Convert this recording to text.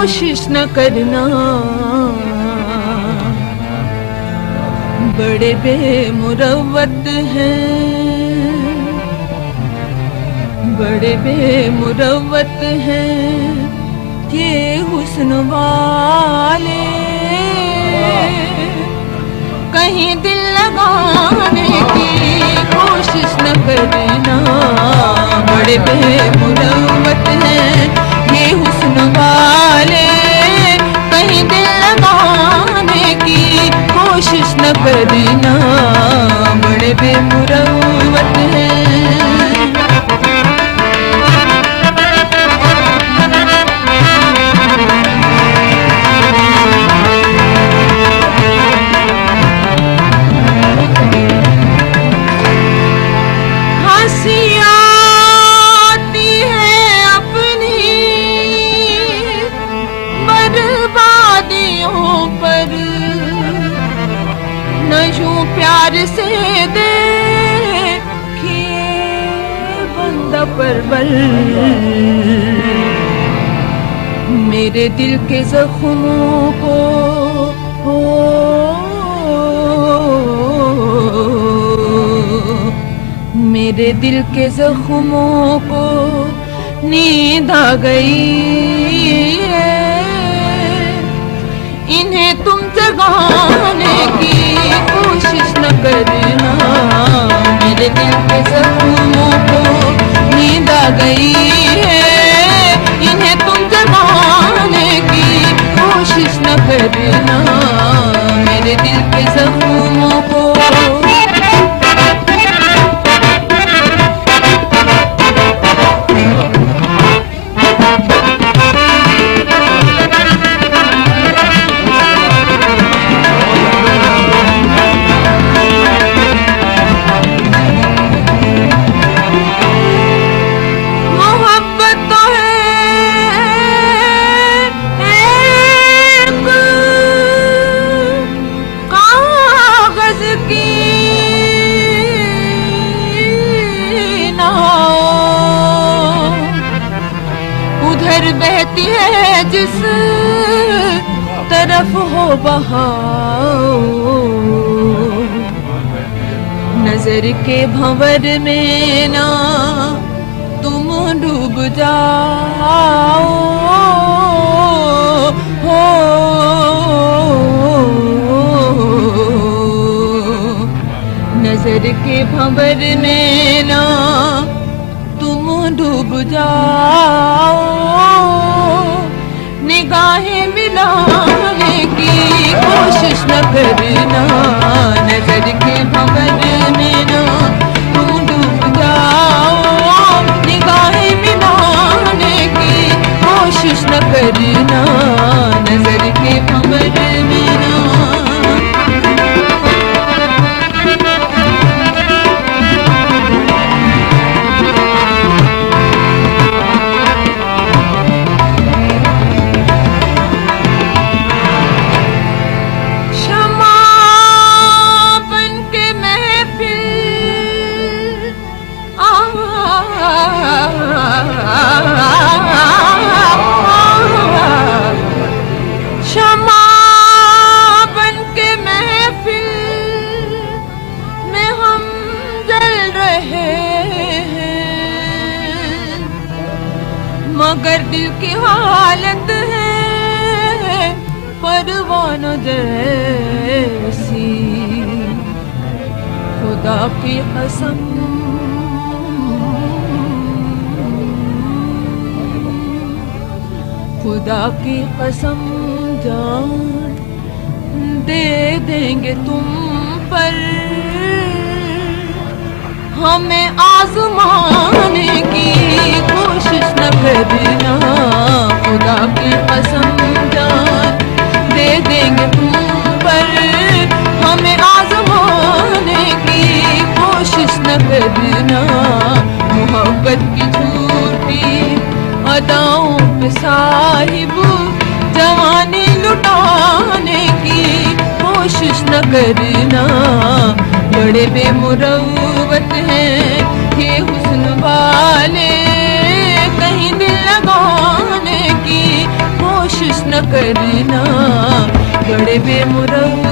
कोशिश न करना, बड़े बेमुरव्वत हैं, बड़े बेमुरव्वत हैं ये हुस्न वाले। कहीं दिल लगाने की कोशिश न करना, बड़े बेमुरव्वत हैं ये हुस्न वाले। कहीं दिल लगाने की कोशिश न करना, बड़े बेमुरव्वत हैं। प्यार से देखिए बंदा परवल, मेरे दिल के जख्मों को मेरे दिल के जख्मों को नींद आ गई है। इन्हें तुम जगाने की कोशिश न करना, मेरे दिल के जख्मों को नींद आ गई है। इन्हें तुम जगाने की कोशिश न करना, मेरे दिल के जख्मों को। बहती है जिस तरफ हो बहाव, नजर के भंवर में ना तुम डूब जाओ। हो नजर के भंवर में ना तुम डूब जाओ। निगाहें मिलाने की कोशिश न करना, नजर के भंवर में ना तुम डूब जाओ। निगाहें मिलाने की कोशिश न करना, नजर के भंवर में ना। मगर दिल की हालत है परवाना जैसी। खुदा की कसम खुदा की कसम जान दे देंगे तुम पर, हमें आजमाने की कोशिश न करना। खुदा की कसम जान दे देंगे तुम पर, हमें आजमाने की कोशिश न करना। मोहब्बत की झूठी अदाओं पे साहिब जवानी लुटाने की कोशिश न करना। बड़े बेमुरव्वत हैं ये हुस्न वाले, कहीं दिल लगाने की कोशिश करना, बड़े बेमुरव